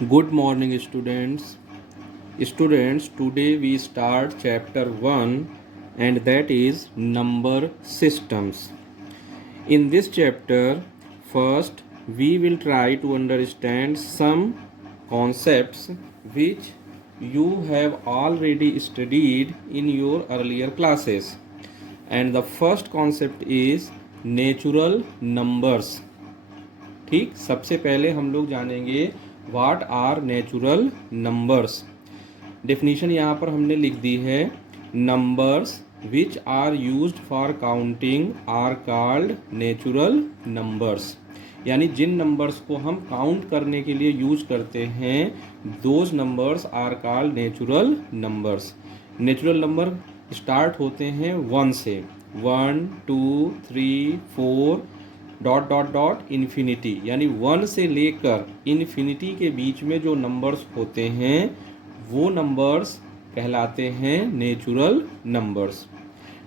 Good morning, students. Students, today we start chapter 1 and that is number systems. In this chapter, first we will try to understand some concepts which you have already studied in your earlier classes. And the first concept is natural numbers. ठीक, सबसे पहले हम लोग जानेंगे what are natural numbers. Definition यहाँ पर हमने लिख दी है, numbers which are used for counting are called natural numbers. यानी जिन नंबर्स को हम काउंट करने के लिए यूज करते हैं, those numbers are called natural numbers. Natural number start होते हैं 1 से, 1 2 3 4 डॉट डॉट डॉट इन्फिनिटी, यानी 1 से लेकर इन्फिनिटी के बीच में जो नंबर्स होते हैं वो नंबर्स कहलाते हैं नेचुरल नंबर्स।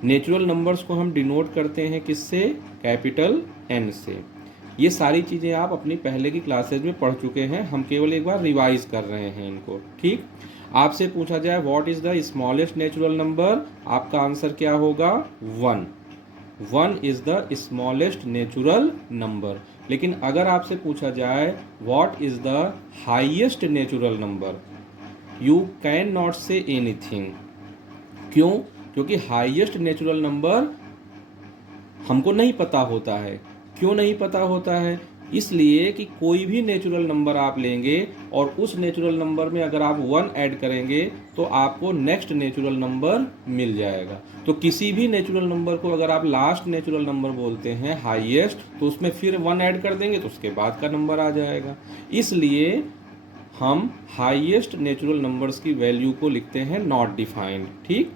नेचुरल नंबर्स को हम डिनोट करते हैं किससे? कैपिटल एन से। ये सारी चीज़ें आप अपनी पहले की क्लासेज में पढ़ चुके हैं, हम केवल एक बार रिवाइज कर रहे हैं इनको। ठीक, आपसे पूछा जाए what is the smallest natural number, आपका आंसर क्या होगा? 1। 1 is the smallest natural number. लेकिन अगर आपसे पूछा जाए what is the highest natural number, you can not say anything. क्यों? क्योंकि हाईएस्ट नेचुरल नंबर हमको नहीं पता होता है। क्यों नहीं पता होता है? इसलिए कि कोई भी नेचुरल नंबर आप लेंगे और उस नेचुरल नंबर में अगर आप 1 ऐड करेंगे तो आपको नेक्स्ट नेचुरल नंबर मिल जाएगा। तो किसी भी नेचुरल नंबर को अगर आप लास्ट नेचुरल नंबर बोलते हैं हाईएस्ट, तो उसमें फिर 1 ऐड कर देंगे तो उसके बाद का नंबर आ जाएगा। इसलिए हम हाईएस्ट नेचुरल नंबर्स की वैल्यू को लिखते हैं नॉट डिफाइंड। ठीक,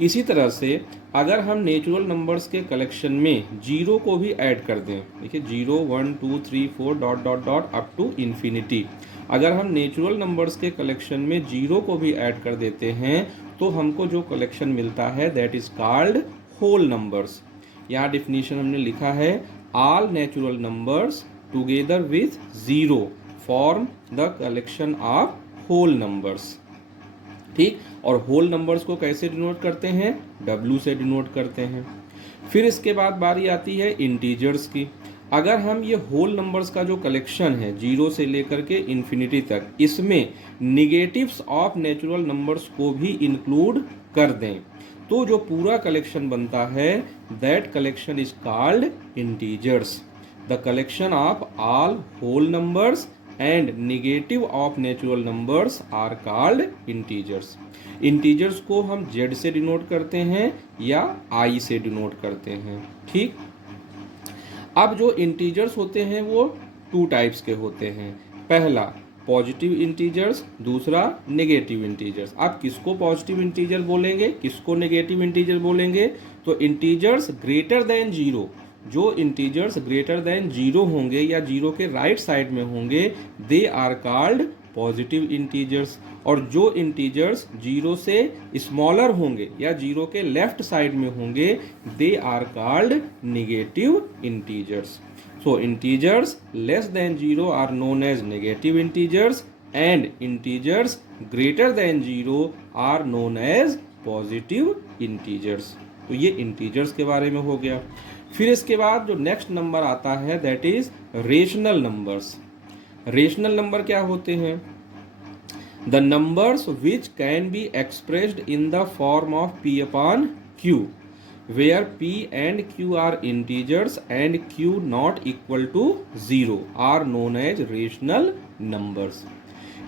इसी तरह से अगर हम नेचुरल नंबर्स के कलेक्शन में जीरो को भी ऐड कर दें, देखिए 0 1 2 3 4 dot dot dot up to infinity, अगर हम नेचुरल नंबर्स के कलेक्शन में जीरो को भी ऐड कर देते हैं तो हमको जो कलेक्शन मिलता है that is called whole numbers. यहाँ डिफिनीशन हमने लिखा है, all natural numbers together with zero form the collection of whole numbers. ठीक, और होल नंबर्स को कैसे डिनोट करते हैं? W से डिनोट करते हैं। फिर इसके बाद बारी आती है इंटीजर्स की। अगर हम ये होल नंबर्स का जो कलेक्शन है 0 से लेकर के इन्फिनिटी तक, इसमें निगेटिव्स ऑफ नेचुरल नंबर्स को भी इंक्लूड कर दें तो जो पूरा कलेक्शन बनता है that collection is called integers. The collection of all whole numbers and negative of natural numbers are called integers। Integers को हम z से डिनोट करते हैं या i से डिनोट करते हैं। ठीक, अब जो इंटीजर्स होते हैं वो 2 टाइप्स के होते हैं। पहला पॉजिटिव इंटीजर्स, दूसरा नेगेटिव इंटीजर्स। आप किसको पॉजिटिव इंटीजर बोलेंगे, किसको नेगेटिव इंटीजर बोलेंगे? तो इंटीजर्स ग्रेटर देन 0, जो इंटीजर्स ग्रेटर देन 0 होंगे या 0 के राइट साइड में होंगे they are called positive integers, और जो इंटीजर्स 0 से स्मॉलर होंगे या 0 के लेफ्ट साइड में होंगे they are called negative integers. So integers less than 0 are known as negative integers and integers greater than 0 are known as positive integers. तो ये इंटीजर्स के बारे में हो गया। फिर इसके बाद जो नेक्स्ट नंबर आता है that is rational numbers. Rational number क्या होते हैं? The numbers which can be expressed in the form of p upon q, where p and q are integers and q not equal to 0 are known as rational numbers.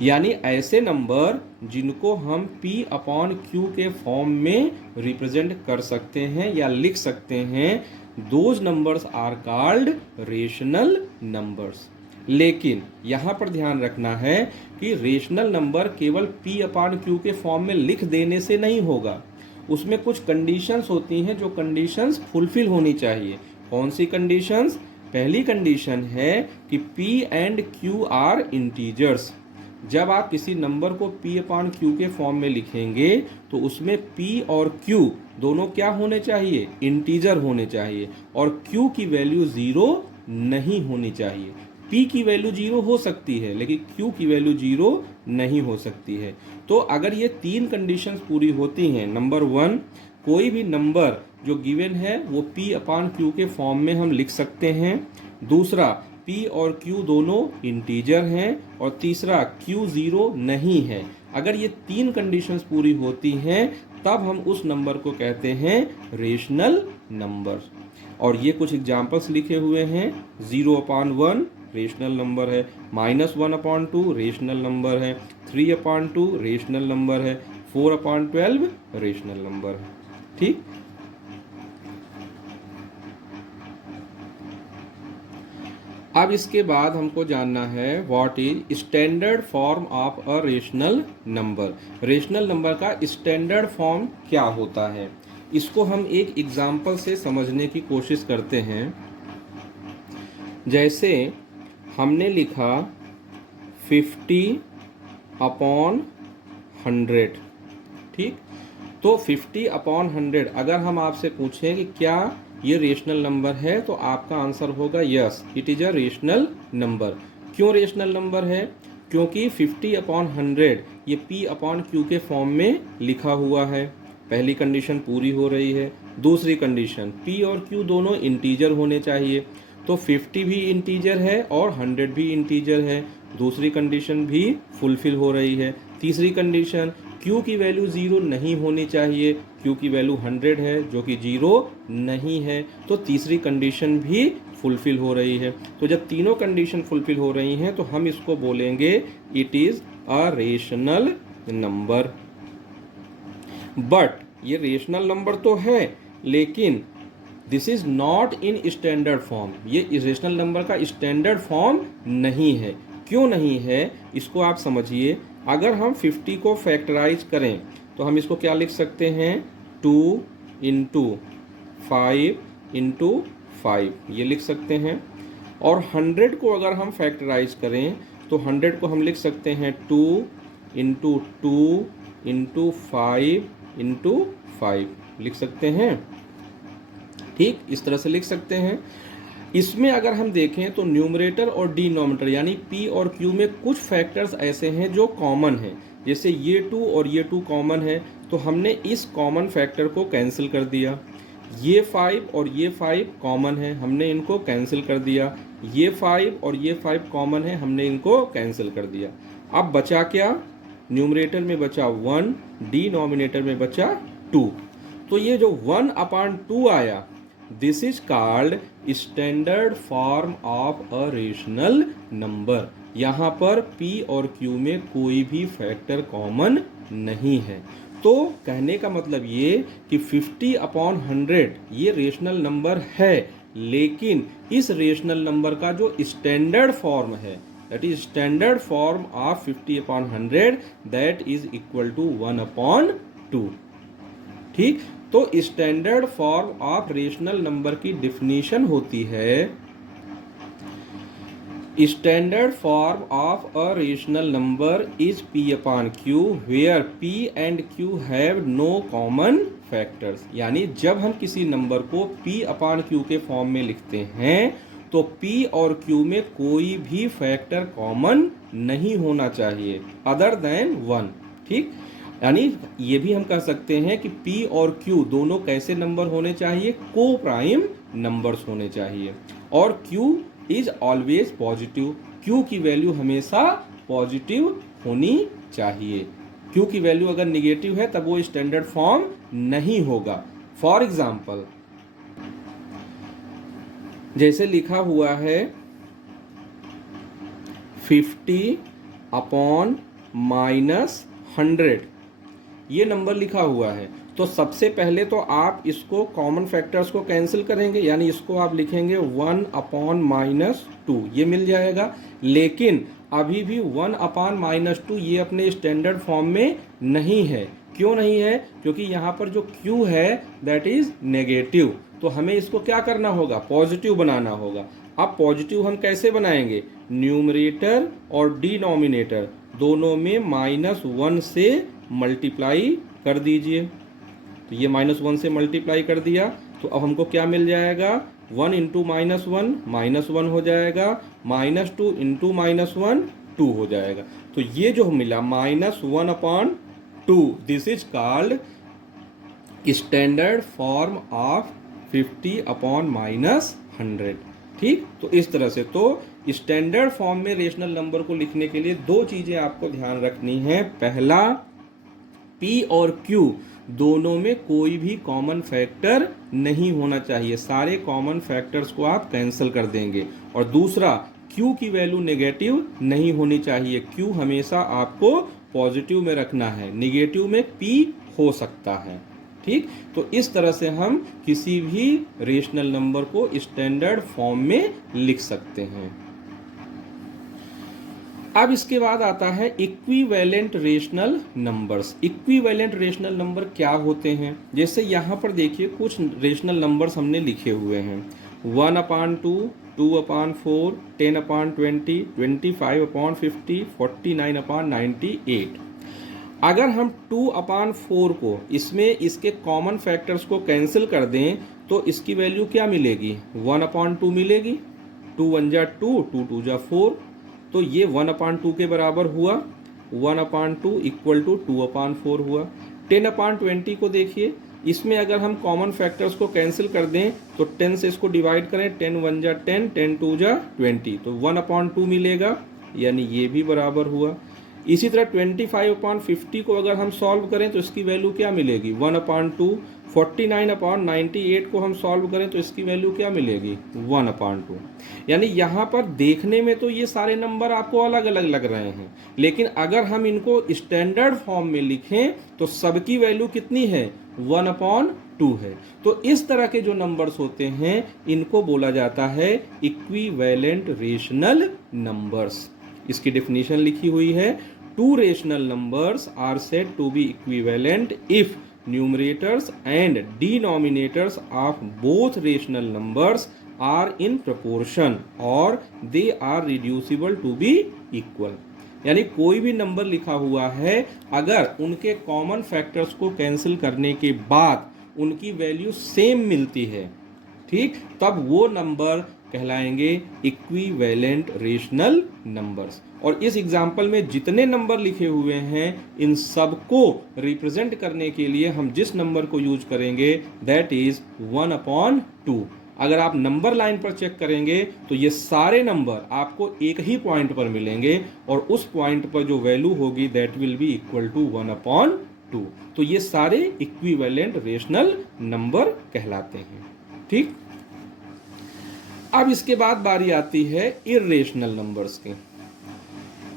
यानी ऐसे number जिनको हम p upon q के form में represent कर सकते हैं या लिख सकते हैं, those numbers are called rational numbers. लेकिन यहाँ पर ध्यान रखना है कि रेशनल नंबर केवल p अपॉन q के फॉर्म में लिख देने से नहीं होगा, उसमें कुछ कंडीशंस होती हैं जो कंडीशंस फुलफिल होनी चाहिए। कौन सी कंडीशंस? पहली कंडीशन है कि p and q are integers. जब आप किसी नंबर को p अपॉन q के फॉर्म में लिखेंगे तो उसमें p और q दोनों क्या होने चाहिए? इंटीजर होने चाहिए, और q की वैल्यू 0 नहीं होनी चाहिए। p की वैल्यू 0 हो सकती है लेकिन q की वैल्यू 0 नहीं हो सकती है। तो अगर ये तीन कंडीशंस पूरी होती हैं, नंबर 1 कोई भी नंबर जो गिवन है वो p अपान q के फॉर्म में हम लिख सकते हैं, दूसरा p और q दोनों इंटीजर हैं, और तीसरा q 0 नहीं है। अगर ये तीन कंडीशंस पूरी होती हैं तब हम उस नंबर को कहते हैं रेशनल नंबर। और ये कुछ एग्जाम्पल्स लिखे हुए हैं। 0/1 रेशनल नंबर है, -1/2 रेशनल नंबर है, 3/2 रेशनल नंबर है, 4/12 रेशनल नंबर है। ठीक, अब इसके बाद हमको जानना है what is standard form of a rational number. Rational number का स्टैंडर्ड फॉर्म क्या होता है, इसको हम एक एग्जाम्पल से समझने की कोशिश करते हैं। जैसे हमने लिखा 50/100, ठीक, तो 50/100 अगर हम आपसे पूछें कि क्या ये रेशनल नंबर है तो आपका आंसर होगा yes, it is a rational number. क्यों रेशनल नंबर है? क्योंकि 50/100 ये p/q के फॉर्म में लिखा हुआ है। पहली कंडीशन पूरी हो रही है। दूसरी कंडीशन p और q दोनों इंटीजर होने चाहिए, तो 50 भी इंटीजर है और 100 भी इंटीजर है। दूसरी कंडीशन भी फुलफिल हो रही है। तीसरी कंडीशन q की वैल्यू 0 नहीं होनी चाहिए, q की वैल्यू 100 है जो कि 0 नहीं है, तो तीसरी कंडीशन भी फुलफिल हो रही है। तो जब तीनों कंडीशन फुलफिल हो रही हैं तो हम इसको बोलेंगे it is a rational number. But ये रेशनल नंबर तो है लेकिन this is not in standard form, ये रेशनल नंबर का स्टैंडर्ड फॉर्म नहीं है। क्यों नहीं है इसको आप समझिए। अगर हम 50 को फैक्टराइज करें तो हम इसको क्या लिख सकते हैं, 2 × 5 × 5 ये लिख सकते हैं। और 100 को अगर हम फैक्टराइज करें तो 100 को हम लिख सकते हैं 2 × 2 × 5 × 5 लिख सकते हैं। ठीक, इस तरह से लिख सकते हैं। इसमें अगर हम देखें तो न्यूमरेटर और डिनोमिनेटर यानी p और q में कुछ फैक्टर्स ऐसे हैं जो कॉमन हैं। जैसे ये 2 और ये 2 कॉमन है तो हमने इस कॉमन फैक्टर को कैंसिल कर दिया। ये 5 और ये 5 कॉमन है, हमने इनको कैंसिल कर दिया। ये 5 और ये 5 कॉमन है, हमने इनको कैंसिल कर दिया। अब बचा क्या, न्यूमरेटर में बचा 1, डिनोमिनेटर में बचा 2। तो ये जो 1/2 आया this is called standard form of a rational number. यहाँ पर p और q में कोई भी फैक्टर कॉमन नहीं है। तो कहने का मतलब ये कि 50/100 ये रेशनल नंबर है, लेकिन इस रेशनल नंबर का जो स्टैंडर्ड फॉर्म है that is standard form of 50/100 that is equal to 1/2। ठीक, तो standard form of rational number की डिफिनीशन होती है, standard form of a rational number is p/q where p and q have no common factors. यानी जब हम किसी number को p/q के फॉर्म में लिखते हैं तो p और q में कोई भी फैक्टर कॉमन नहीं होना चाहिए अदर देन 1। ठीक, यानी ये भी हम कह सकते हैं कि p और q दोनों कैसे नंबर होने चाहिए, को प्राइम नंबर्स होने चाहिए। और q is always positive, q की वैल्यू हमेशा पॉजिटिव होनी चाहिए। q की वैल्यू अगर निगेटिव है तब वो स्टैंडर्ड फॉर्म नहीं होगा। फॉर एग्जाम्पल जैसे लिखा हुआ है 50/-100 ये नंबर लिखा हुआ है, तो सबसे पहले तो आप इसको कॉमन फैक्टर्स को कैंसिल करेंगे, यानी इसको आप लिखेंगे 1/-2 ये मिल जाएगा। लेकिन अभी भी 1/-2 ये अपने स्टैंडर्ड फॉर्म में नहीं है। क्यों नहीं है? क्योंकि यहाँ पर जो q है दैट इज नेगेटिव, तो हमें इसको क्या करना होगा, पॉजिटिव बनाना होगा। अब पॉजिटिव हम कैसे बनाएंगे, न्यूमरेटर और डिनोमिनेटर दोनों में -1 से मल्टीप्लाई कर दीजिए। तो ये -1 से मल्टीप्लाई कर दिया तो अब हमको क्या मिल जाएगा, 1 इंटू -1 हो जाएगा, -2 इंटू -1 2 हो जाएगा। तो ये जो मिला -1/2, this is called standard form of 50/-100। ठीक, तो इस तरह से तो स्टैंडर्ड फॉर्म में रेशनल नंबर को लिखने के लिए दो चीजें आपको ध्यान रखनी है। पहला, P और Q दोनों में कोई भी कॉमन फैक्टर नहीं होना चाहिए, सारे कॉमन फैक्टर्स को आप कैंसिल कर देंगे। और दूसरा, Q की वैल्यू नेगेटिव नहीं होनी चाहिए, Q हमेशा आपको पॉजिटिव में रखना है, निगेटिव में P हो सकता है। ठीक, तो इस तरह से हम किसी भी रेशनल नंबर को स्टैंडर्ड फॉर्म में लिख सकते हैं। अब इसके बाद आता है equivalent rational numbers. Equivalent rational number क्या होते हैं? जैसे यहाँ पर देखिए कुछ रेशनल नंबर्स हमने लिखे हुए हैं, 1/2, 2/4, 10/20, 25/50, 49/98। अगर हम 2/4 को इसमें इसके कॉमन फैक्टर्स को कैंसिल कर दें तो इसकी वैल्यू क्या मिलेगी? 1/2 मिलेगी। 2 1 जा 2, 2 2 जा 4, तो ये 1/2 के बराबर हुआ। 1/2 इक्वल टू 2/4 हुआ। 10/20 को देखिए, इसमें अगर हम कॉमन फैक्टर्स को कैंसिल कर दें तो 10 से इसको डिवाइड करें, 10 1 जा 10, 10 2 जा 20, तो 1/2 मिलेगा, यानी ये भी बराबर हुआ। इसी तरह 25/50 को अगर हम सॉल्व करें तो इसकी वैल्यू क्या मिलेगी? 1/2। 49/98 को हम सॉल्व करें तो इसकी वैल्यू क्या मिलेगी? 1/2। यानी यहाँ पर देखने में तो ये सारे नंबर आपको अलग अलग लग रहे हैं, लेकिन अगर हम इनको स्टैंडर्ड फॉर्म में लिखें तो सबकी वैल्यू कितनी है? 1/2 है। तो इस तरह के जो नंबर्स होते हैं इनको बोला जाता है इक्विवेलेंट रेशनल नंबर्स। इसकी डेफिनेशन लिखी हुई है, two rational numbers are said to be equivalent if numerators and denominators of both rational numbers are in proportion or they are reducible to be equal। यानी कोई भी नंबर लिखा हुआ है, अगर उनके कॉमन फैक्टर्स को कैंसिल करने के बाद उनकी वैल्यू सेम मिलती है, ठीक, तब वो नंबर कहलाएंगे इक्विवेलेंट रेशनल नंबर्स। और इस एग्जाम्पल में जितने नंबर लिखे हुए हैं इन सबको रिप्रेजेंट करने के लिए हम जिस नंबर को यूज करेंगे दैट इज 1/2। अगर आप नंबर लाइन पर चेक करेंगे तो ये सारे नंबर आपको एक ही पॉइंट पर मिलेंगे और उस पॉइंट पर जो वैल्यू होगी that will be equal to 1/2। तो ये सारे इक्विवेलेंट रेशनल नंबर कहलाते हैं। ठीक, अब इसके बाद बारी आती है इर्रेशनल नंबर्स की।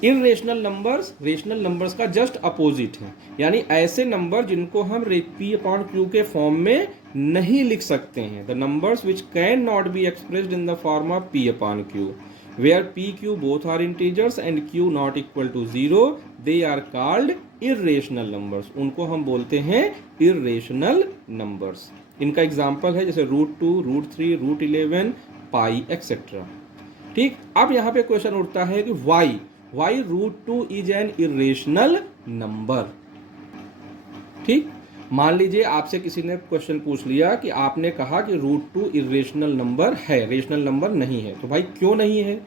इर्रेशनल नंबर्स रेशनल नंबर्स का जस्ट अपोजिट है, यानी ऐसे नंबर जिनको हम P/Q के फॉर्म में नहीं लिख सकते हैं। The numbers which can not be expressed in the form of P/Q, where PQ both are integers and Q not equal to 0, they are called irrational numbers. उनको हम बोलते हैं इर्रेशनल नंबर्स। इनका एग्जाम्पल है जैसे √2, √3, √11, पाई एक्सेट्रा। ठीक, अब यहाँ पे क्वेश्चन उठता है कि why √2 is an irrational number. ठीक, मान लीजिए आपसे किसी ने क्वेश्चन पूछ लिया कि आपने कहा कि √2 इर्रेशनल नंबर है, रेशनल नंबर नहीं है, तो भाई क्यों नहीं है?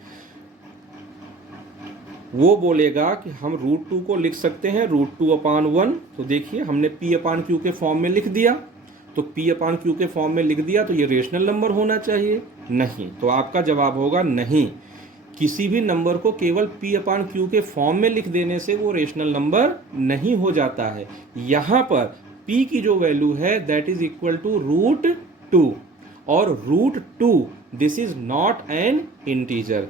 वो बोलेगा कि हम √2 को लिख सकते हैं √2/1। तो देखिए हमने P/Q के फॉर्म में लिख दिया, तो P/Q के फॉर्म में लिख दिया तो ये रेशनल नंबर होना चाहिए, नहीं। तो आपका जवाब होगा नहीं, किसी भी नंबर को केवल P/Q के फॉर्म में लिख देने से वो रेशनल नंबर नहीं हो जाता है। यहाँ पर P की जो वैल्यू है दैट इज इक्वल टू √2, और √2 this is not an integer.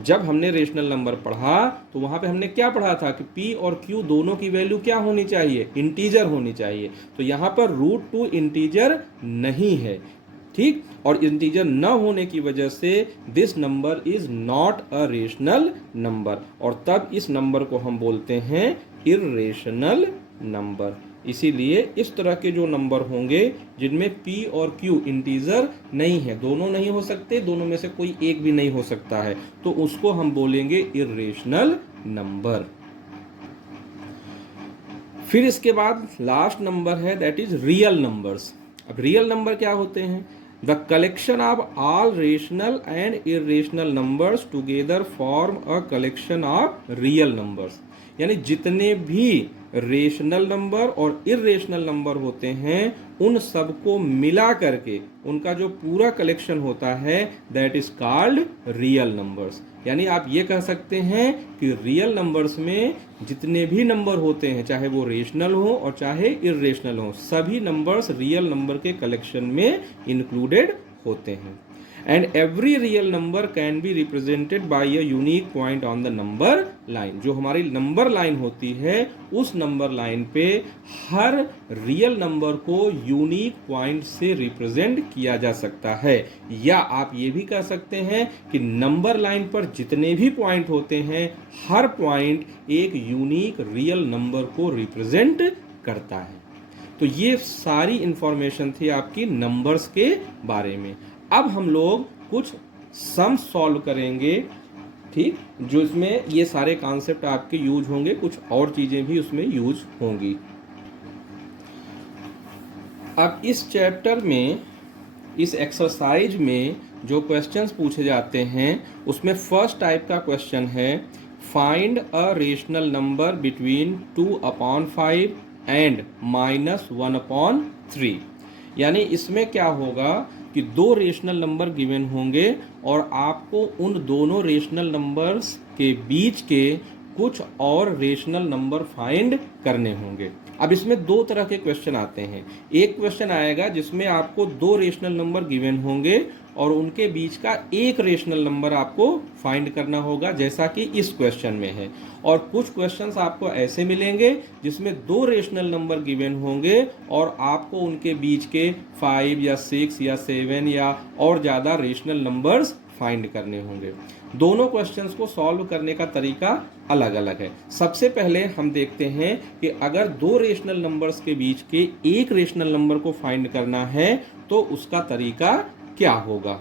जब हमने रेशनल नंबर पढ़ा तो वहां पे हमने क्या पढ़ा था कि P और Q दोनों की वैल्यू क्या होनी चाहिए? इंटीजर होनी चाहिए। तो यहाँ पर √2 इंटीजर नहीं है। ठीक, और इंटीजर न होने की वजह से this number is not a rational number, और तब इस नंबर को हम बोलते हैं इर्रेशनल नंबर। इसीलिए इस तरह के जो नंबर होंगे जिनमें P और Q इंटीजर नहीं है, दोनों नहीं हो सकते, दोनों में से कोई एक भी नहीं हो सकता है, तो उसको हम बोलेंगे इर्रेशनल नंबर। फिर इसके बाद लास्ट नंबर है दैट इज रियल नंबर्स। अब रियल नंबर क्या होते हैं? The collection of all rational and irrational numbers together form a collection of real numbers. यानी जितने भी रेशनल नंबर और इरेशनल नंबर होते हैं उन सबको मिला करके उनका जो पूरा कलेक्शन होता है that is called real numbers. यानी आप ये कह सकते हैं कि रियल नंबर्स में जितने भी नंबर होते हैं चाहे वो रेशनल हो और चाहे इरेशनल हो, सभी नंबर्स रियल नंबर के कलेक्शन में इंक्लूडेड होते हैं। And every real number can be represented by a unique point on the number line. जो हमारी नंबर लाइन होती है उस नंबर लाइन पे हर रियल नंबर को यूनिक पॉइंट से रिप्रेजेंट किया जा सकता है। या आप ये भी कह सकते हैं कि नंबर लाइन पर जितने भी पॉइंट होते हैं हर पॉइंट एक यूनिक रियल नंबर को रिप्रेजेंट करता है। तो ये सारी इंफॉर्मेशन थी आपकी नंबर्स के बारे में। अब हम लोग कुछ सम सॉल्व करेंगे, ठीक, जो इसमें ये सारे कॉन्सेप्ट आपके यूज होंगे, कुछ और चीजें भी उसमें यूज होंगी। अब इस चैप्टर में, इस एक्सरसाइज में जो क्वेश्चंस पूछे जाते हैं उसमें फर्स्ट टाइप का क्वेश्चन है find a rational number between 2/5 and -1/3। यानी इसमें क्या होगा कि दो रेशनल नंबर गिवन होंगे और आपको उन दोनों रेशनल नंबर्स के बीच के कुछ और रेशनल नंबर फाइंड करने होंगे। अब इसमें दो तरह के क्वेश्चन आते हैं। एक क्वेश्चन आएगा जिसमें आपको दो रेशनल नंबर गिवन होंगे और उनके बीच का एक रेशनल नंबर आपको फाइंड करना होगा, जैसा कि इस क्वेश्चन में है। और कुछ क्वेश्चंस आपको ऐसे मिलेंगे जिसमें दो रेशनल नंबर गिवन होंगे और आपको उनके बीच के 5 या 6 या 7 या और ज़्यादा रेशनल नंबर्स फाइंड करने होंगे। दोनों क्वेश्चंस को सॉल्व करने का तरीका अलग अलग है। सबसे पहले हम देखते हैं कि अगर दो रेशनल नंबर्स के बीच के एक रेशनल नंबर को फाइंड करना है तो उसका तरीका क्या होगा।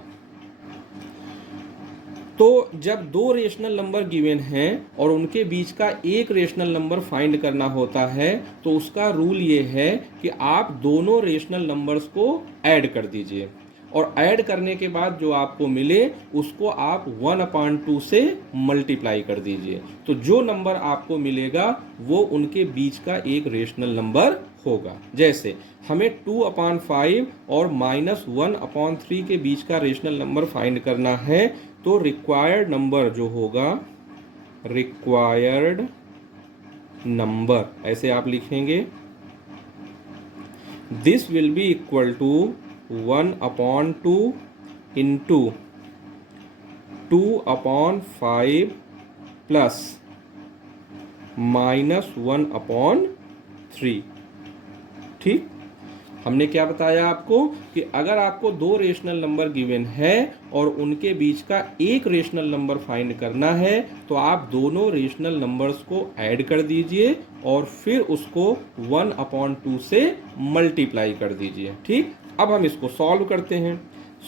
तो जब दो रेशनल नंबर गिवन हैं और उनके बीच का एक रेशनल नंबर फाइंड करना होता है तो उसका रूल ये है कि आप दोनों रेशनल नंबर्स को ऐड कर दीजिए और ऐड करने के बाद जो आपको मिले उसको आप 1/2 से मल्टीप्लाई कर दीजिए। तो जो नंबर आपको मिलेगा वो उनके बीच का एक रेशनल नंबर होगा। जैसे हमें 2/5 और -1/3 के बीच का रेशनल नंबर फाइंड करना है तो रिक्वायर्ड नंबर जो होगा, रिक्वायर्ड नंबर ऐसे आप लिखेंगे, this will be equal to 1/2 into 2/5 plus -1/3। ठीक, हमने क्या बताया आपको कि अगर आपको दो रेशनल नंबर गिवन है और उनके बीच का एक रेशनल नंबर फाइंड करना है तो आप दोनों रेशनल नंबर्स को ऐड कर दीजिए और फिर उसको 1/2 से मल्टीप्लाई कर दीजिए। ठीक, अब हम इसको सॉल्व करते हैं।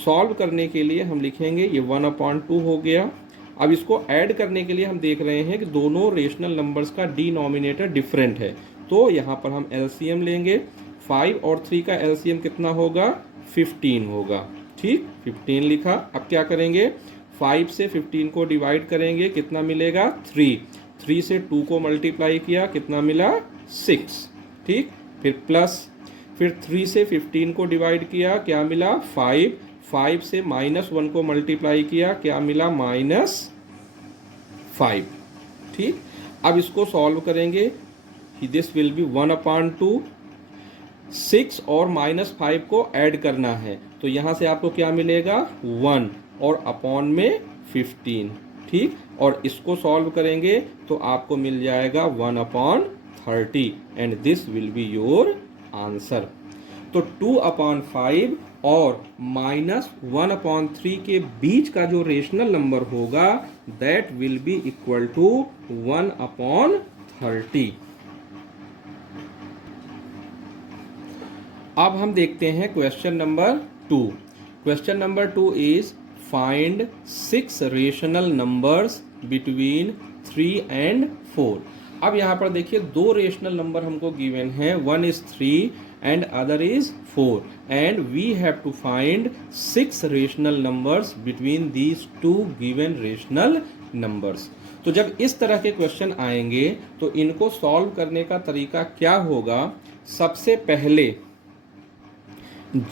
सॉल्व करने के लिए हम लिखेंगे ये 1/2 हो गया। अब इसको ऐड करने के लिए हम देख रहे हैं कि दोनों रेशनल नंबर्स का डिनोमिनेटर डिफरेंट है, तो यहाँ पर हम एलसीएम लेंगे। 5 और 3 का एलसीएम कितना होगा, 15 होगा। ठीक, 15 लिखा। अब क्या करेंगे, 5 से 15 को डिवाइड करेंगे, कितना मिलेगा 3। 3 से 2 को मल्टीप्लाई किया, कितना मिला 6। ठीक, फिर प्लस, फिर 3 से 15 को डिवाइड किया, क्या मिला 5। 5 से -1 को मल्टीप्लाई किया, क्या मिला -5। ठीक, अब इसको सॉल्व करेंगे, दिस विल बी 1/2। 6 और -5 को ऐड करना है तो यहाँ से आपको क्या मिलेगा 1 और अपॉन में 15। ठीक, और इसको सॉल्व करेंगे तो आपको मिल जाएगा 1/30 and this will be your answer. तो 2/5 और -1/3 के बीच का जो रेशनल नंबर होगा that will be equal to 1/30। अब हम देखते हैं question number 2। Question number 2 is find 6 rational numbers between 3 and 4। अब यहाँ पर देखिए दो रेशनल नंबर हमको गिवन है, one is 3 and other is 4, and we have to find 6 rational numbers between these two given rational numbers. तो जब इस तरह के क्वेश्चन आएंगे तो इनको सॉल्व करने का तरीका क्या होगा, सबसे पहले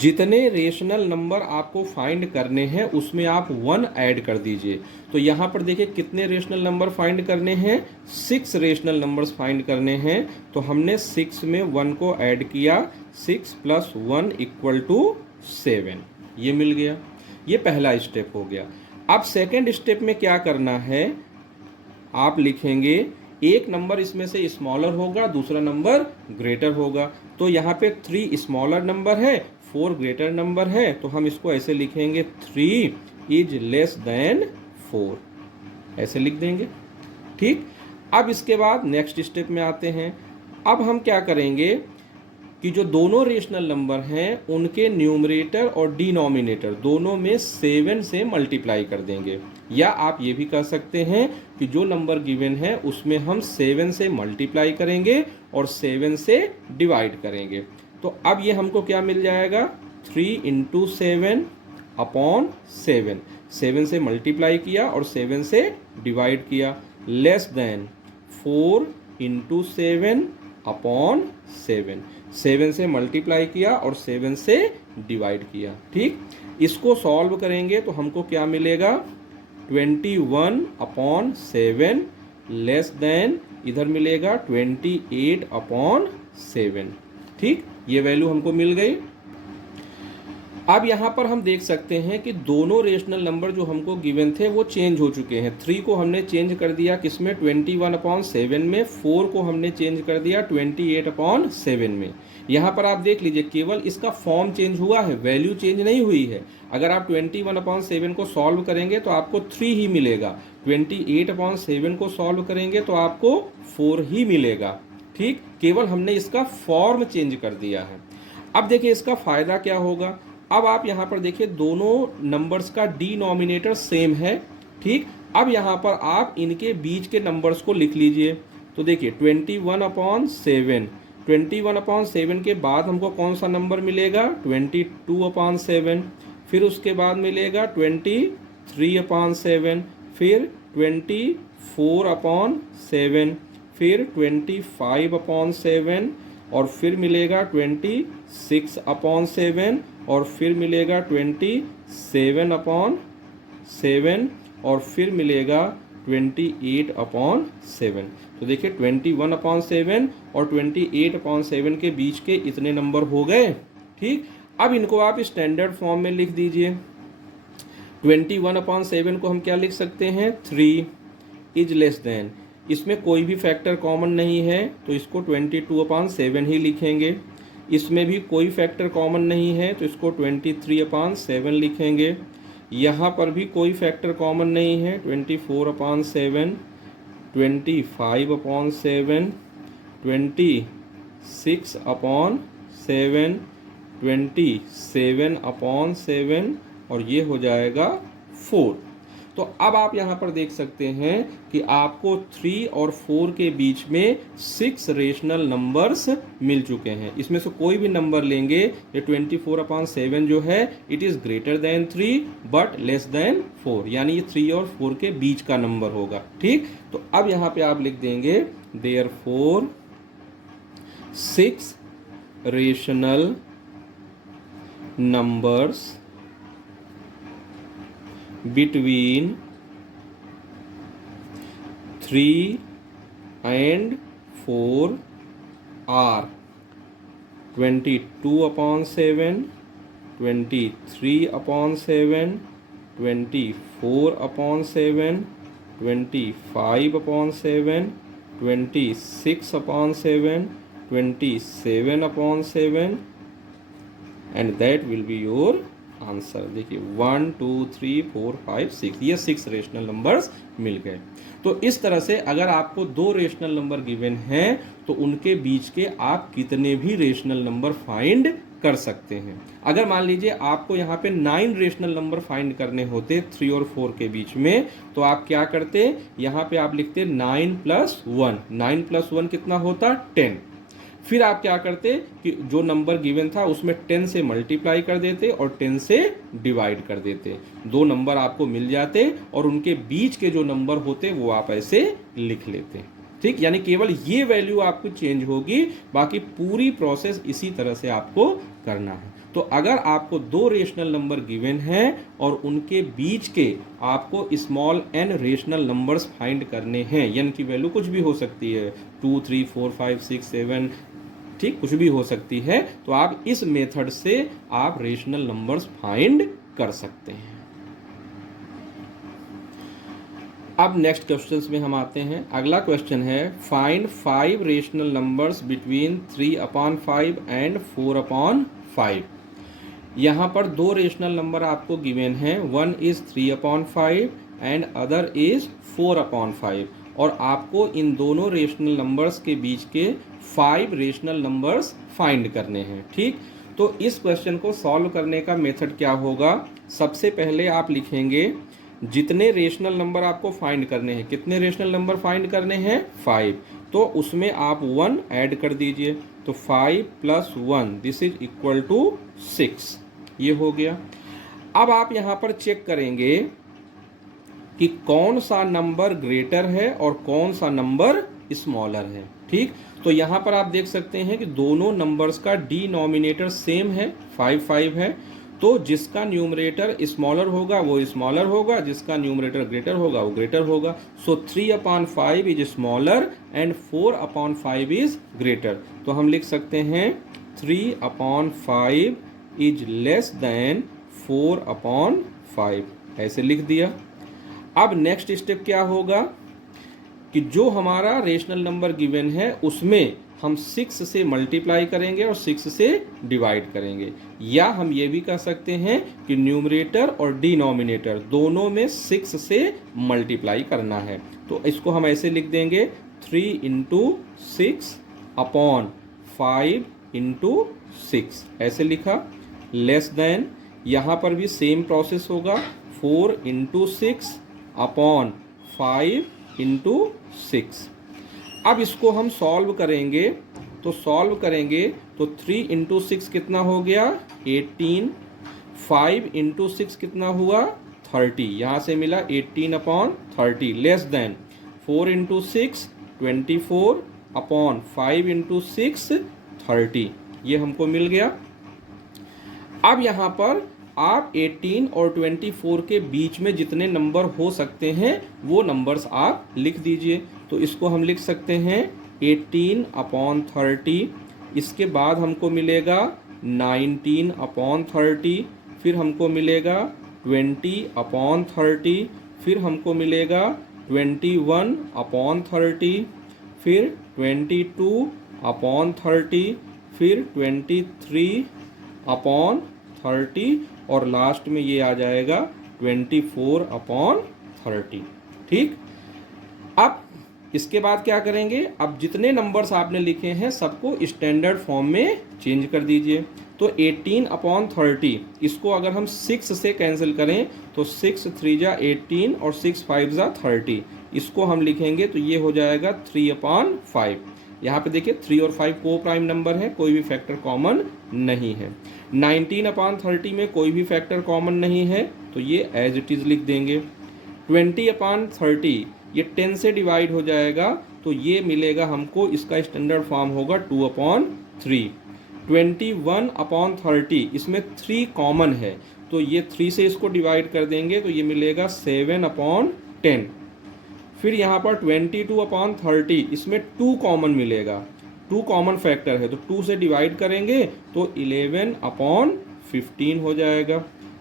जितने रेशनल नंबर आपको फाइंड करने हैं उसमें आप 1 ऐड कर दीजिए। तो यहाँ पर देखिए कितने रेशनल नंबर फाइंड करने हैं, 6 रेशनल नंबर्स फाइंड करने हैं। तो हमने 6 में 1 को ऐड किया, 6 + 1 = 7, ये मिल गया। ये पहला स्टेप हो गया। अब सेकेंड स्टेप में क्या करना है, आप लिखेंगे एक नंबर इसमें से स्मॉलर होगा, दूसरा नंबर ग्रेटर होगा। तो यहाँ पे 3 स्मॉलर नंबर है, 4 ग्रेटर नंबर है, तो हम इसको ऐसे लिखेंगे 3 > 4, ऐसे लिख देंगे। ठीक, अब इसके बाद नेक्स्ट स्टेप में आते हैं। अब हम क्या करेंगे कि जो दोनों रेशनल नंबर हैं उनके न्यूमरेटर और डिनोमिनेटर दोनों में 7 से मल्टीप्लाई कर देंगे, या आप ये भी कर सकते हैं कि जो नंबर गिवन है उसमें हम 7 से मल्टीप्लाई करेंगे और 7 से डिवाइड करेंगे। तो अब ये हमको क्या मिल जाएगा, 3 × 7 / 7, 7 से मल्टीप्लाई किया और 7 से डिवाइड किया, लेस देन 4 × 7 / 7, 7 से मल्टीप्लाई किया और 7 से डिवाइड किया। ठीक, इसको सॉल्व करेंगे तो हमको क्या मिलेगा, 21/7 लेस देन इधर मिलेगा 28/7। ठीक, ये वैल्यू हमको मिल गई। अब यहाँ पर हम देख सकते हैं कि दोनों रेशनल नंबर जो हमको गिवन थे वो चेंज हो चुके हैं। 3 को हमने चेंज कर दिया किसमें, 21/7 में, 4 को हमने चेंज कर दिया 28/7 में। यहाँ पर आप देख लीजिए केवल इसका फॉर्म चेंज हुआ है, वैल्यू चेंज नहीं हुई है। अगर आप 21/7 को सॉल्व करेंगे तो आपको 3 ही मिलेगा, 28/7 को सॉल्व करेंगे तो आपको 4 ही मिलेगा। ठीक, केवल हमने इसका फॉर्म चेंज कर दिया है। अब देखिए इसका फायदा क्या होगा। अब आप यहाँ पर देखिए दोनों नंबर्स का डिनोमिनेटर सेम है। ठीक, अब यहाँ पर आप इनके बीच के नंबर्स को लिख लीजिए। तो देखिए 21/7, 21/7 के बाद हमको कौन सा नंबर मिलेगा, 22/7, फिर उसके बाद मिलेगा 23/7, फिर 24/7, फिर 25/7, और फिर मिलेगा 26/7, और फिर मिलेगा 27/7, और फिर मिलेगा 28/7। तो देखिए 21/7 और 28/7 के बीच के इतने नंबर हो गए। ठीक, अब इनको आप स्टैंडर्ड फॉर्म में लिख दीजिए। 21/7 को हम क्या लिख सकते हैं, 3 > इसमें कोई भी फैक्टर कॉमन नहीं है तो इसको 22/7 ही लिखेंगे। इसमें भी कोई फैक्टर कॉमन नहीं है तो इसको 23/7 लिखेंगे। यहाँ पर भी कोई फैक्टर कॉमन नहीं है, 24/7, 25/7, 26/7, 27/7, और ये हो जाएगा 4। तो अब आप यहाँ पर देख सकते हैं कि आपको 3 और 4 के बीच में 6 रेशनल नंबर्स मिल चुके हैं। इसमें से कोई भी नंबर लेंगे, ये 24/7 जो है it is greater than 3 but less than 4, यानी ये 3 और 4 के बीच का नंबर होगा। ठीक, तो अब यहाँ पे आप लिख देंगे therefore 6 rational numbers between 3 and 4 are 22/7, 23/7, 24/7, 25/7, 26/7, 27/7, and that will be your answer. देखिए 1 2 3 4 5 6, ये 6 रेशनल नंबर्स मिल गए। तो इस तरह से अगर आपको 2 रेशनल नंबर गिवन हैं तो उनके बीच के आप कितने भी रेशनल नंबर फाइंड कर सकते हैं। अगर मान लीजिए आपको यहाँ पे 9 रेशनल नंबर फाइंड करने होते 3 और 4 के बीच में, तो आप क्या करते, यहाँ पे आप लिखते 9 + 1, 9 + 1 कितना होता 10, फिर आप क्या करते कि जो नंबर गिवन था उसमें 10 से मल्टीप्लाई कर देते और 10 से डिवाइड कर देते, दो नंबर आपको मिल जाते और उनके बीच के जो नंबर होते वो आप ऐसे लिख लेते। ठीक, यानी केवल ये वैल्यू आपको चेंज होगी, बाकी पूरी प्रोसेस इसी तरह से आपको करना है। तो अगर आपको दो रेशनल नंबर गिवन हैं और उनके बीच के आपको small n rational numbers find करने हैं, n की वैल्यू कुछ भी हो सकती है, 2 3 4 5 6 7, ठीक, कुछ भी हो सकती है, तो आप इस मेथड से आप रेशनल नंबर्स फाइंड कर सकते हैं। अब नेक्स्ट क्वेश्चन में हम आते हैं। अगला क्वेश्चन है find 5 rational numbers between 3/5 and 4/5। यहाँ पर दो रेशनल नंबर आपको गिवन हैं, one is 3/5 and other is 4/5, और आपको इन दोनों रेशनल नंबर्स के बीच के 5 रेशनल नंबर्स फाइंड करने हैं। ठीक, तो इस क्वेश्चन को सॉल्व करने का मेथड क्या होगा? सबसे पहले आप लिखेंगे जितने रेशनल नंबर आपको फाइंड करने हैं, कितने रेशनल नंबर फाइंड करने हैं? 5, तो उसमें आप 1 ऐड कर दीजिए, तो 5 + 1 दिस इज इक्वल टू 6, ये हो गया। अब आप यहां पर चेक करेंगे कि कौन सा नंबर ग्रेटर है और कौन सा नंबर स्मॉलर है। ठीक, तो यहां पर आप देख सकते हैं कि दोनों नंबर्स का डिनोमिनेटर सेम है, 5 5 है, तो जिसका न्यूमरेटर स्मॉलर होगा वो स्मॉलर होगा, जिसका न्यूमरेटर ग्रेटर होगा वो ग्रेटर होगा। सो 3/5 is smaller and 4/5 is greater. तो हम लिख सकते हैं 3/5 इज लेस देन 4/5, ऐसे लिख दिया। अब नेक्स्ट स्टेप क्या होगा कि जो हमारा रेशनल नंबर गिवन है उसमें हम 6 से मल्टीप्लाई करेंगे और 6 से डिवाइड करेंगे, या हम ये भी कह सकते हैं कि न्यूमरेटर और डिनोमिनेटर दोनों में 6 से मल्टीप्लाई करना है। तो इसको हम ऐसे लिख देंगे 3 × 6/5 × 6, ऐसे लिखा। लेस देन, यहाँ पर भी सेम प्रोसेस होगा, 4 × 6/5 × 6। अब इसको हम सॉल्व करेंगे, तो सॉल्व करेंगे तो 3 × 6 कितना हो गया? 18। 5 × 6 कितना हुआ? 30, यहाँ से मिला 18/30, लेस देन 4 × 6 24/5 × 6 30, ये हमको मिल गया। अब यहाँ पर आप 18 और 24 के बीच में जितने नंबर हो सकते हैं वो नंबर्स आप लिख दीजिए। तो इसको हम लिख सकते हैं 18/30, इसके बाद हमको मिलेगा 19/30, फिर हमको मिलेगा 20/30, फिर हमको मिलेगा 21/30, फिर 22/30, फिर 23/30, और लास्ट में ये आ जाएगा 24/30। ठीक, अब इसके बाद क्या करेंगे? अब जितने नंबर्स आपने लिखे हैं सबको स्टैंडर्ड फॉर्म में चेंज कर दीजिए। तो 18/30 इसको अगर हम 6 से कैंसिल करें तो 6 3 जा 18 और 6 5 जा 30, इसको हम लिखेंगे तो ये हो जाएगा 3/5। यहाँ पे देखिए 3 और 5 को प्राइम नंबर है, कोई भी फैक्टर कॉमन नहीं है। 19/30 में कोई भी फैक्टर कॉमन नहीं है, तो ये एज इट इज लिख देंगे। 20/30 ये 10 से डिवाइड हो जाएगा, तो ये मिलेगा हमको, इसका स्टैंडर्ड फॉर्म होगा 2/3। 21/30 इसमें 3 कॉमन है, तो ये 3 से इसको डिवाइड कर देंगे तो ये मिलेगा 7/10। फिर यहाँ पर 22/30 इसमें 2 कॉमन मिलेगा, 2 कॉमन फैक्टर है, तो 2 से डिवाइड करेंगे तो 11/15 हो जाएगा।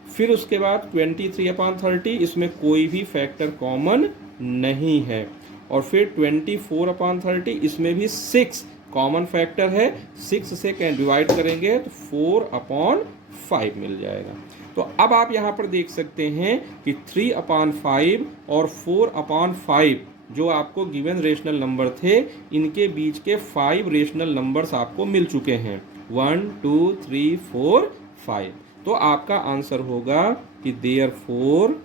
फिर उसके बाद 23/30 इसमें कोई भी फैक्टर कॉमन नहीं है, और फिर 24/30 इसमें भी 6 कॉमन फैक्टर है, 6 से डिवाइड करेंगे तो 4/5 मिल जाएगा। तो अब आप यहाँ पर देख सकते हैं कि 3/5 और 4/5 जो आपको गिवन रेशनल नंबर थे, इनके बीच के 5 रेशनल नंबर्स आपको मिल चुके हैं, 1 2 3 4 5। तो आपका आंसर होगा कि therefore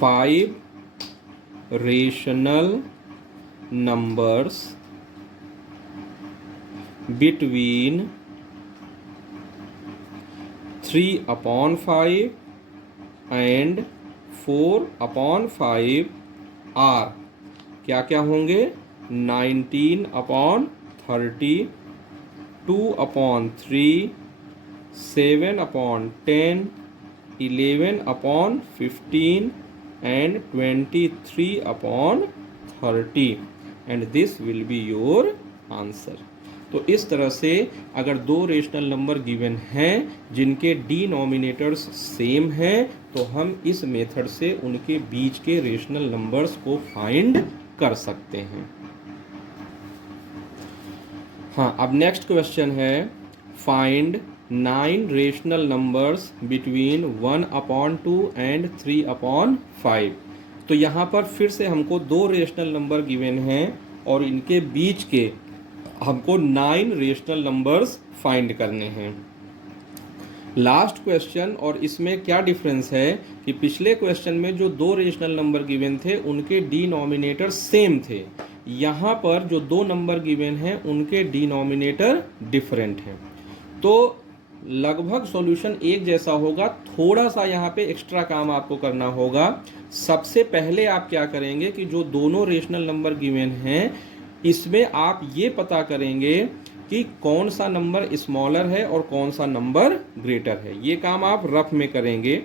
5 rational numbers between 3/5 and 4/5 are क्या क्या होंगे? 19/30, 2/3, 7/10, 11/15 and 23/30 and this will be your answer। तो इस तरह से अगर दो रेशनल नंबर गिवन हैं जिनके डिनोमिनेटर्स सेम हैं तो हम इस मेथड से उनके बीच के रेशनल नंबर्स को फाइंड कर सकते हैं। हाँ, अब नेक्स्ट क्वेश्चन है find 9 rational numbers between 1/2 and 3/5। तो यहाँ पर फिर से हमको दो रेशनल नंबर गिवन हैं और इनके बीच के हमको 9 रेशनल नंबर्स फाइंड करने हैं। लास्ट क्वेश्चन और इसमें क्या डिफरेंस है कि पिछले क्वेश्चन में जो दो रेशनल नंबर गिवन थे उनके डिनोमिनेटर सेम थे, यहाँ पर जो दो नंबर गिवन हैं उनके डिनोमिनेटर डिफरेंट हैं। तो लगभग सॉल्यूशन एक जैसा होगा, थोड़ा सा यहाँ पे एक्स्ट्रा काम आपको करना होगा। सबसे पहले आप क्या करेंगे कि जो दोनों रेशनल नंबर गिवन हैं इसमें आप ये पता करेंगे कि कौन सा नंबर स्मॉलर है और कौन सा नंबर ग्रेटर है। ये काम आप रफ में करेंगे।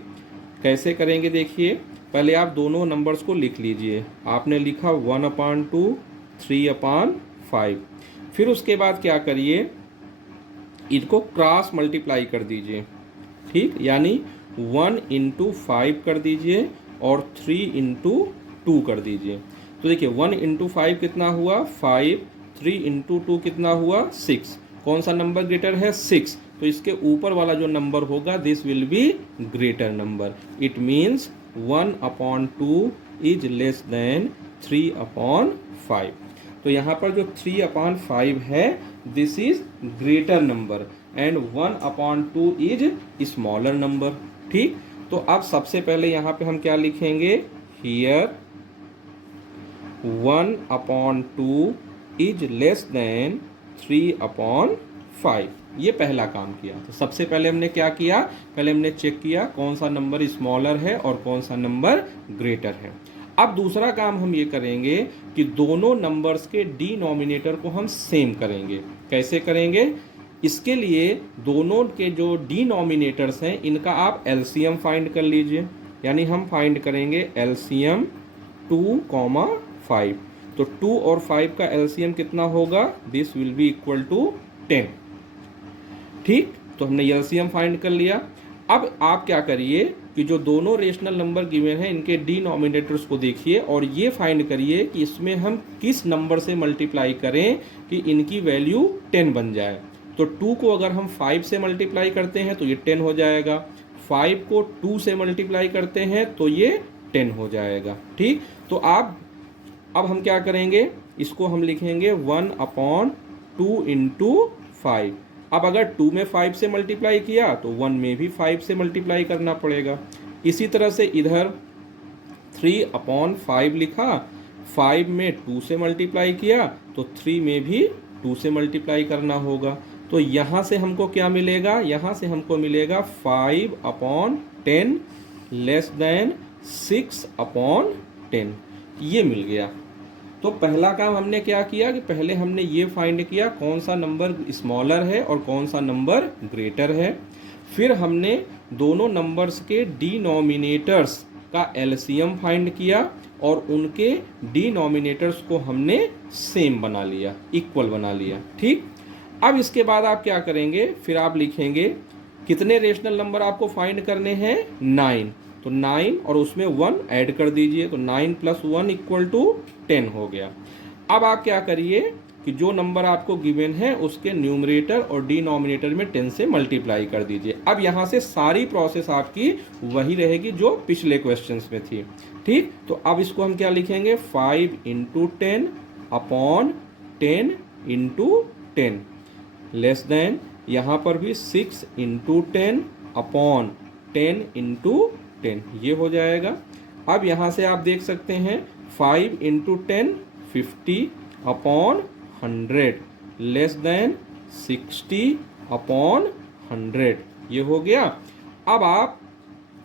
कैसे करेंगे देखिए, पहले आप दोनों नंबर्स को लिख लीजिए। आपने लिखा 1/2, 3/5। फिर उसके बाद क्या करिए, इनको क्रॉस मल्टीप्लाई कर दीजिए। ठीक, यानी 1 × 5 कर दीजिए और 3 × 2 कर दीजिए। तो देखिए 1 × 5 कितना हुआ 5, 3 × 2 कितना हुआ 6। कौन सा नंबर ग्रेटर है 6, तो इसके ऊपर वाला जो नंबर होगा this will be greater number. It means 1/2 is less than 3/5। तो यहाँ पर जो 3/5 है this is greater number and 1/2 is smaller number. ठीक, तो अब सबसे पहले यहाँ पे हम क्या लिखेंगे, हियर 1/2 इज लेस देन 3/5। ये पहला काम किया। तो सबसे पहले हमने क्या किया, पहले हमने चेक किया कौन सा नंबर स्मॉलर है और कौन सा नंबर ग्रेटर है। अब दूसरा काम हम ये करेंगे कि दोनों नंबर्स के डिनोमिनेटर को हम सेम करेंगे। कैसे करेंगे, इसके लिए दोनों के जो डिनोमिनेटर्स हैं इनका आप एलसीएम फाइंड कर लीजिए। यानी हम फाइंड करेंगे एलसीएम 2,5। तो 2 और 5 का एलसीएम कितना होगा, this will be equal to 10। ठीक, तो हमने एलसीएम फाइंड कर लिया। अब आप क्या करिए कि जो दोनों रेशनल नंबर गिवन हैं इनके डिनोमिनेटर्स को देखिए और ये फाइंड करिए कि इसमें हम किस नंबर से मल्टीप्लाई करें कि इनकी वैल्यू 10 बन जाए। तो 2 को अगर हम 5 से मल्टीप्लाई करते हैं तो ये 10 हो जाएगा, 5 को 2 से मल्टीप्लाई करते हैं तो ये 10 हो जाएगा। ठीक, तो अब हम क्या करेंगे, इसको हम लिखेंगे 1/2 × 5। अब अगर 2 में 5 से मल्टीप्लाई किया तो 1 में भी 5 से मल्टीप्लाई करना पड़ेगा। इसी तरह से इधर 3/5 लिखा, 5 में 2 से मल्टीप्लाई किया तो 3 में भी 2 से मल्टीप्लाई करना होगा। तो यहाँ से हमको क्या मिलेगा, यहाँ से हमको मिलेगा 5/10 लेस देन 6/10। ये मिल गया। तो पहला काम हमने क्या किया कि पहले हमने ये फाइंड किया कौन सा नंबर स्मॉलर है और कौन सा नंबर ग्रेटर है। फिर हमने दोनों नंबर्स के डिनोमिनेटर्स का एलसीएम फाइंड किया और उनके डिनोमिनेटर्स को हमने सेम बना लिया, इक्वल बना लिया। ठीक, अब इसके बाद आप क्या करेंगे, फिर आप लिखेंगे कितने रेशनल नंबर आपको फाइंड करने हैं, 9। तो 9 और उसमें 1 ऐड कर दीजिए, तो 9 + 1 = 10 हो गया। अब आप क्या करिए कि जो नंबर आपको गिवन है उसके न्यूमरेटर और डिनोमिनेटर में 10 से मल्टीप्लाई कर दीजिए। अब यहाँ से सारी प्रोसेस आपकी वही रहेगी जो पिछले क्वेश्चंस में थी। ठीक, तो अब इसको हम क्या लिखेंगे, 5 × 10 / 10 × 10 लेस देन, यहाँ पर भी 6 × 10 / 10 × 10 ये हो जाएगा। अब यहाँ से आप देख सकते हैं 5 × 10 50 / 100 लेस देन 60/100, ये हो गया। अब आप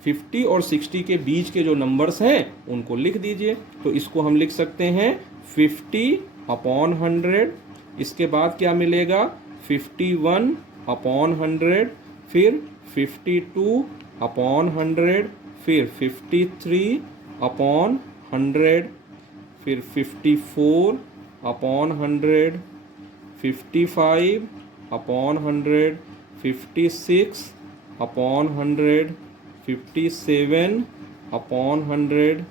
50 और 60 के बीच के जो नंबर्स हैं उनको लिख दीजिए। तो इसको हम लिख सकते हैं 50/100, इसके बाद क्या मिलेगा 51/100, फिर 52/100, फिर 53/100, फिर 54/100, 55/100, 56/100, 57/100,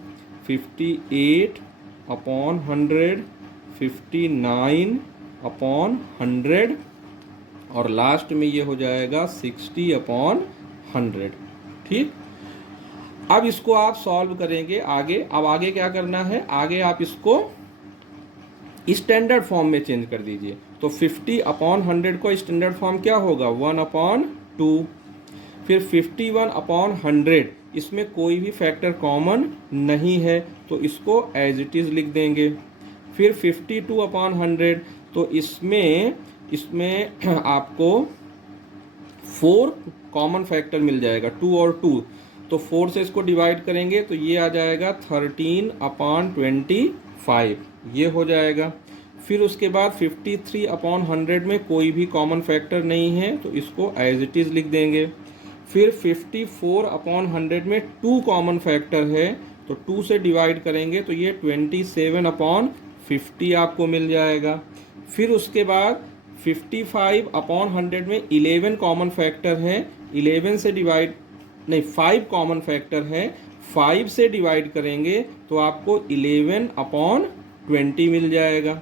58/100, 59/100 और लास्ट में ये हो जाएगा 60/100। ठीक, अब इसको आप सॉल्व करेंगे आगे। अब आगे क्या करना है, आगे आप इसको स्टैंडर्ड फॉर्म में चेंज कर दीजिए। तो 50/100 को स्टैंडर्ड फॉर्म क्या होगा 1/2, फिर 51/100, इसमें कोई भी फैक्टर कॉमन नहीं है तो इसको एज इट इज लिख देंगे। फिर 52/100, तो इसमें आपको 4 कॉमन फैक्टर मिल जाएगा, 2 और 2, तो 4 से इसको डिवाइड करेंगे तो ये आ जाएगा 13/25, ये हो जाएगा। फिर उसके बाद 53/100 में कोई भी कॉमन फैक्टर नहीं है तो इसको एज इट इज लिख देंगे। फिर 54/100 में 2 कॉमन फैक्टर है तो 2 से डिवाइड करेंगे तो ये 27/50 आपको मिल जाएगा। फिर उसके बाद 55/100 में 11 कॉमन फैक्टर है, 11 से डिवाइड नहीं 5 कॉमन फैक्टर है, 5 से डिवाइड करेंगे तो आपको 11/20 मिल जाएगा।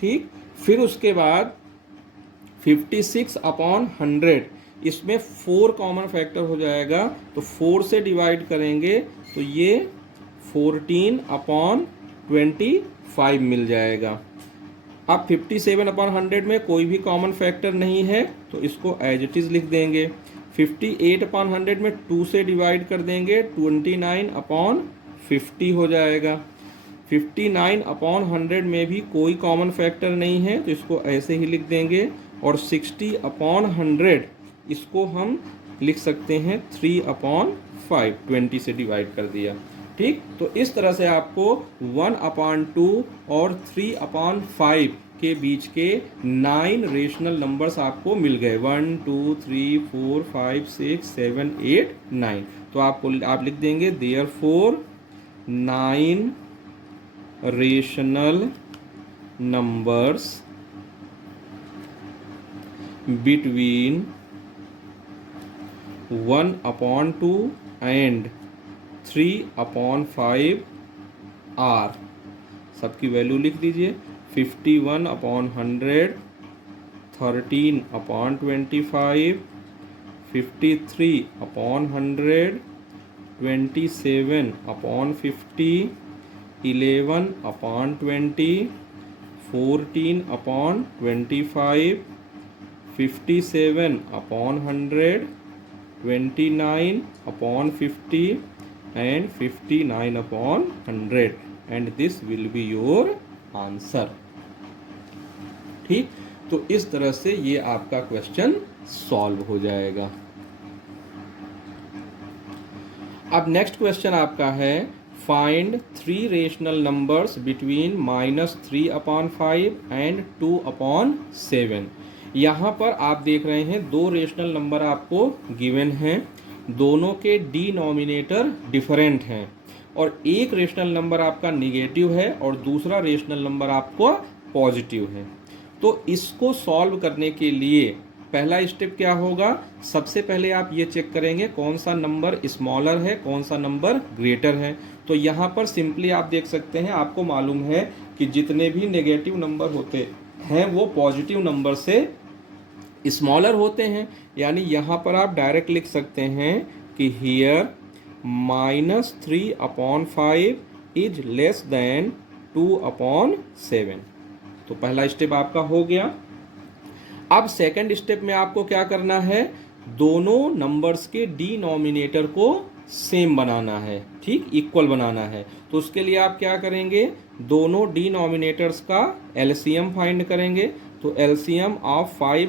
ठीक, फिर उसके बाद 56/100, इसमें 4 कॉमन फैक्टर हो जाएगा तो 4 से डिवाइड करेंगे तो ये 14/25 मिल जाएगा। अब 57/100 में कोई भी कॉमन फैक्टर नहीं है तो इसको एज इट इज लिख देंगे। 58/100 में 2 से डिवाइड कर देंगे 29/50 हो जाएगा। 59/100 में भी कोई कॉमन फैक्टर नहीं है तो इसको ऐसे ही लिख देंगे। और 60/100 इसको हम लिख सकते हैं 3/5, 20 से डिवाइड कर दिया। ठीक, तो इस तरह से आपको 1/2 और 3/5 के बीच के 9 रेशनल नंबर्स आपको मिल गए, 1 2 3 4 5 6 7 8 9। तो आप लिख देंगे therefore 9 rational numbers between 1/2 and 3/5 are, सबकी वैल्यू लिख दीजिए। 51/100, 13/25, 53/100, 27/50, 11/20, 14/25, 57/100, 29/50 and 59/100 and this will be your answer। ठीक, तो इस तरह से ये आपका क्वेश्चन सॉल्व हो जाएगा। अब नेक्स्ट क्वेश्चन आपका है find 3 rational numbers between -3/5 and 2/7। यहाँ पर आप देख रहे हैं 2 रेशनल नंबर आपको गिवन हैं, दोनों के डिनोमिनेटर डिफरेंट हैं और एक रेशनल नंबर आपका निगेटिव है और दूसरा रेशनल नंबर आपको पॉजिटिव है। तो इसको सॉल्व करने के लिए पहला स्टेप क्या होगा, सबसे पहले आप ये चेक करेंगे कौन सा नंबर स्मॉलर है, कौन सा नंबर ग्रेटर है। तो यहाँ पर सिंपली आप देख सकते हैं, आपको मालूम है कि जितने भी नेगेटिव नंबर होते हैं वो पॉजिटिव नंबर से स्मॉलर होते हैं, यानी यहाँ पर आप डायरेक्ट लिख सकते हैं कि हियर -3/5 इज लेस देन 2/7। तो पहला स्टेप आपका हो गया। अब सेकंड स्टेप में आपको क्या करना है, दोनों नंबर्स के डिनोमिनेटर को सेम बनाना है, ठीक, इक्वल बनाना है। तो उसके लिए आप क्या करेंगे, दोनों डिनोमिनेटर्स का एलसीएम फाइंड करेंगे। तो LCM of 5,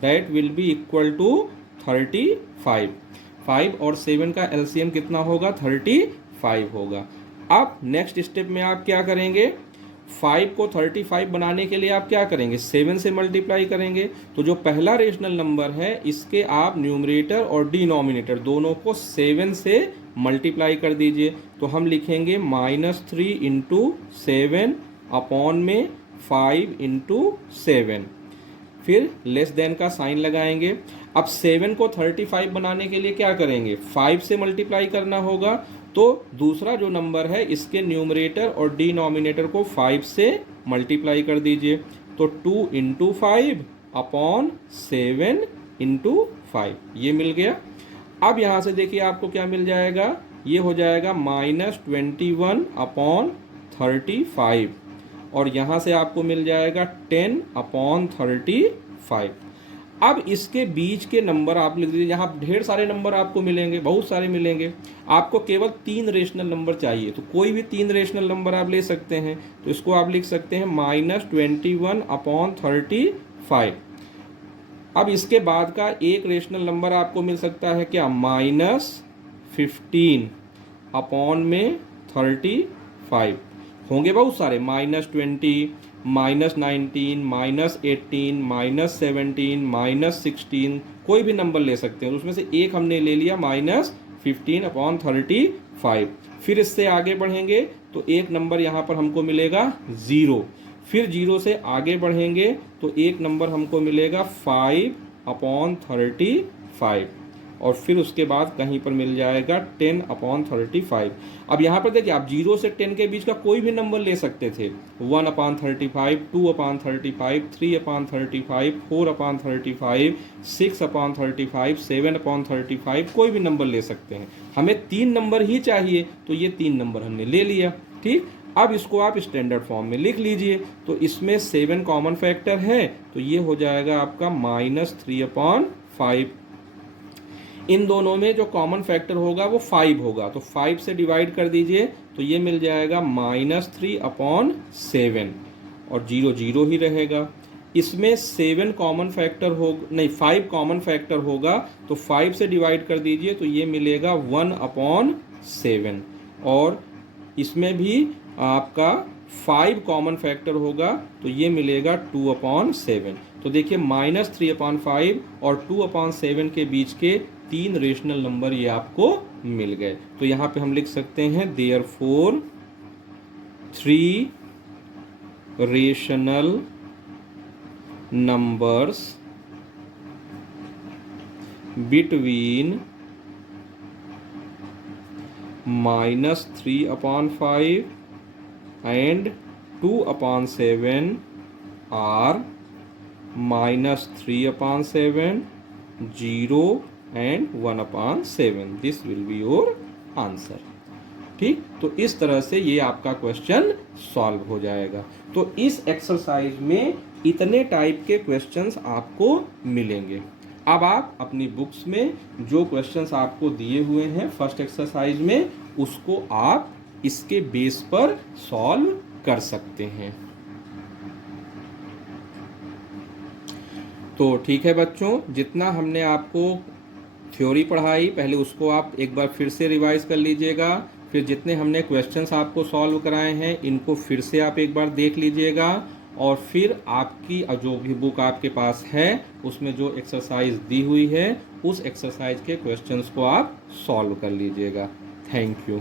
that will be equal to 35। 5 और 7 का एलसीएम कितना होगा? 35 होगा। अब नेक्स्ट स्टेप में आप क्या करेंगे? 5 को 35 बनाने के लिए आप क्या करेंगे? 7 से मल्टीप्लाई करेंगे। तो जो पहला रेशनल नंबर है इसके आप न्यूमरेटर और डिनोमिनेटर दोनों को 7 से मल्टीप्लाई कर दीजिए। तो हम लिखेंगे -3 इंटू 7 अपॉन में 5 इंटू 7, फिर लेस देन का साइन लगाएंगे। अब 7 को 35 बनाने के लिए क्या करेंगे? 5 से मल्टीप्लाई करना होगा। तो दूसरा जो नंबर है इसके न्यूमरेटर और डिनोमिनेटर को 5 से मल्टीप्लाई कर दीजिए। तो 2 इंटू 5 अपॉन 7 इंटू 5, ये मिल गया। अब यहाँ से देखिए आपको क्या मिल जाएगा? ये हो जाएगा -21 अपॉन 35, और यहाँ से आपको मिल जाएगा 10 अपॉन 35। अब इसके बीच के नंबर आप लिख दीजिए। यहाँ ढेर सारे नंबर आपको मिलेंगे, बहुत सारे मिलेंगे। आपको केवल 3 रेशनल नंबर चाहिए, तो कोई भी 3 रेशनल नंबर आप ले सकते हैं। तो इसको आप लिख सकते हैं -21 अपॉन 35। अब इसके बाद का एक रेशनल नंबर आपको मिल सकता है क्या? -15 अपॉन में 35। होंगे बहुत सारे, -20, -19, -18, -17, -16, कोई भी नंबर ले सकते हैं। उसमें से एक हमने ले लिया -15 अपॉन 35। फिर इससे आगे बढ़ेंगे तो एक नंबर यहाँ पर हमको मिलेगा 0। फिर 0 से आगे बढ़ेंगे तो एक नंबर हमको मिलेगा 5 अपॉन 35, और फिर उसके बाद कहीं पर मिल जाएगा 10 अपॉन 35। अब यहाँ पर देखिए आप 0 से 10 के बीच का कोई भी नंबर ले सकते थे। 1 upon 35, 2 upon 35, 3 upon 35, 4 upon 35, 6 upon 35, 7 upon 35, कोई भी नंबर ले सकते हैं। हमें 3 नंबर ही चाहिए, तो ये 3 नंबर हमने ले लिया। ठीक, अब इसको आप स्टैंडर्ड फॉर्म में लिख लीजिए। तो इसमें 7 कॉमन फैक्टर है, तो ये हो जाएगा आपका -3/5। इन दोनों में जो कॉमन फैक्टर होगा वो 5 होगा, तो 5 से डिवाइड कर दीजिए, तो ये मिल जाएगा -3/7, और 0 0 ही रहेगा। इसमें 7 कॉमन फैक्टर हो नहीं 5 कॉमन फैक्टर होगा, तो 5 से डिवाइड कर दीजिए, तो ये मिलेगा 1/7, और इसमें भी आपका 5 कॉमन फैक्टर होगा, तो ये मिलेगा 2/7। तो देखिए -3/5 और 2/7 के बीच के 3 रेशनल नंबर ये आपको मिल गए। तो यहाँ पे हम लिख सकते हैं therefore 3 rational numbers between -3/5 and 2/7 are -3/7, 0 and 1/7. This will be your answer. ठीक, तो इस तरह से ये आपका क्वेश्चन सॉल्व हो जाएगा। तो इस एक्सरसाइज में इतने टाइप के क्वेश्चंस आपको मिलेंगे। अब आप अपनी बुक्स में जो क्वेश्चंस आपको दिए हुए हैं फर्स्ट एक्सरसाइज में, उसको आप इसके बेस पर सॉल्व कर सकते हैं। तो ठीक है बच्चों, जितना हमने आपको थ्योरी पढ़ाई पहले उसको आप एक बार फिर से रिवाइज कर लीजिएगा। फिर जितने हमने क्वेश्चंस आपको सॉल्व कराए हैं इनको फिर से आप एक बार देख लीजिएगा, और फिर आपकी जो भी बुक आपके पास है उसमें जो एक्सरसाइज दी हुई है उस एक्सरसाइज के क्वेश्चंस को आप सॉल्व कर लीजिएगा। Thank you.